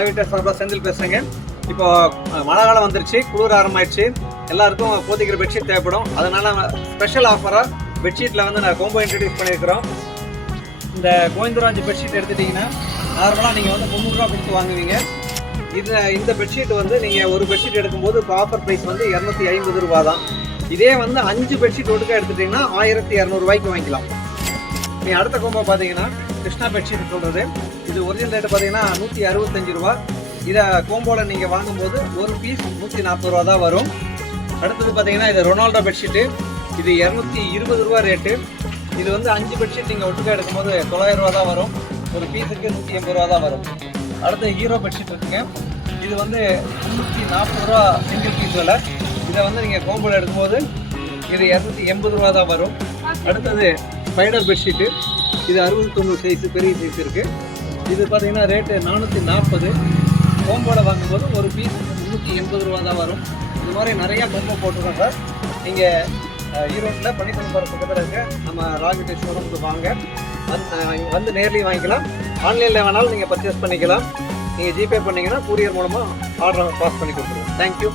ராகிட்ட சார்பாக செந்தில் பேசுகிறேங்க. இப்போ மழை காலம் வந்துருச்சு, குளிர் ஆரம்பிச்சு, எல்லாருக்கும் போத்திக்கிற பெட்ஷீட் தேவைப்படும். அதனால ஸ்பெஷல் ஆஃபராக பெட்ஷீட்டில் வந்து நான் கோம்போ இன்ட்ரடியூஸ் பண்ணியிருக்கிறோம். இந்த கோவிந்தராஜ் பெட்ஷீட் எடுத்துட்டிங்கன்னா நார்மலாக நீங்கள் வந்து 300 ரூபா கொடுத்து வாங்குவீங்க. இந்த பெட்ஷீட் வந்து நீங்கள் ஒரு பெட்ஷீட் எடுக்கும்போது இப்போ ஆஃபர் ப்ரைஸ் வந்து 250 ரூபா தான். இதே வந்து 5 பெட்ஷீட் ஒட்டுக்கா எடுத்துட்டிங்கன்னா 1200 ரூபாய்க்கு வாங்கிக்கலாம். நீங்கள் அடுத்த கோம்போ பார்த்தீங்கன்னா கிருஷ்ணா பெட்ஷீட் சொல்கிறது. இது ஒரிஜினல் ரேட்டு பார்த்தீங்கன்னா 165 ரூபா. இதை கோம்போவில் நீங்கள் வாங்கும்போது ஒரு பீஸ் 140 ரூபா தான் வரும். அடுத்தது பார்த்தீங்கன்னா இது ரொனால்டோ பெட்ஷீட்டு. இது 220 ரூபா ரேட்டு. இது வந்து 5 பெட்ஷீட் நீங்கள் ஒட்டுக்கா எடுக்கும்போது 900 ரூபா தான் வரும். ஒரு பீஸுக்கு 180 ரூபா தான் வரும். அடுத்து ஹீரோ பெட்ஷீட் இருக்குங்க. இது வந்து 340 ரூபா சிங்கிள் பீஸ் விலை. இதை வந்து நீங்கள் கோம்போவில் எடுக்கும்போது இது 280 ரூபா தான் வரும். அடுத்தது ஸ்பைடர் பெட்ஷீட்டு. இது 60-90 சைஸு, பெரிய சைஸ் இருக்குது. இது பார்த்தீங்கன்னா ரேட்டு 440. கோம்போவில் வாங்கும்போது ஒரு பீஸ் 380 ரூபா தான் வரும். இது மாதிரி நிறையா கோம்போ போட்டுருக்கோம் சார். நீங்கள் ஈரோட்டில் பன்னித்தனம் போகிற பக்கத்தில் இருக்க நம்ம ராகிட்ட ஷோரூமுக்கு வாங்க. வந்து நேர்லேயும் வாங்கிக்கலாம். ஆன்லைனில் வேணாலும் நீங்கள் பர்ச்சேஸ் பண்ணிக்கலாம். நீங்கள் ஜிபே பண்ணிங்கன்னா கூரியர் மூலமாக ஆர்டரை பாஸ் பண்ணி கொடுத்துருவோம். தேங்க்யூ.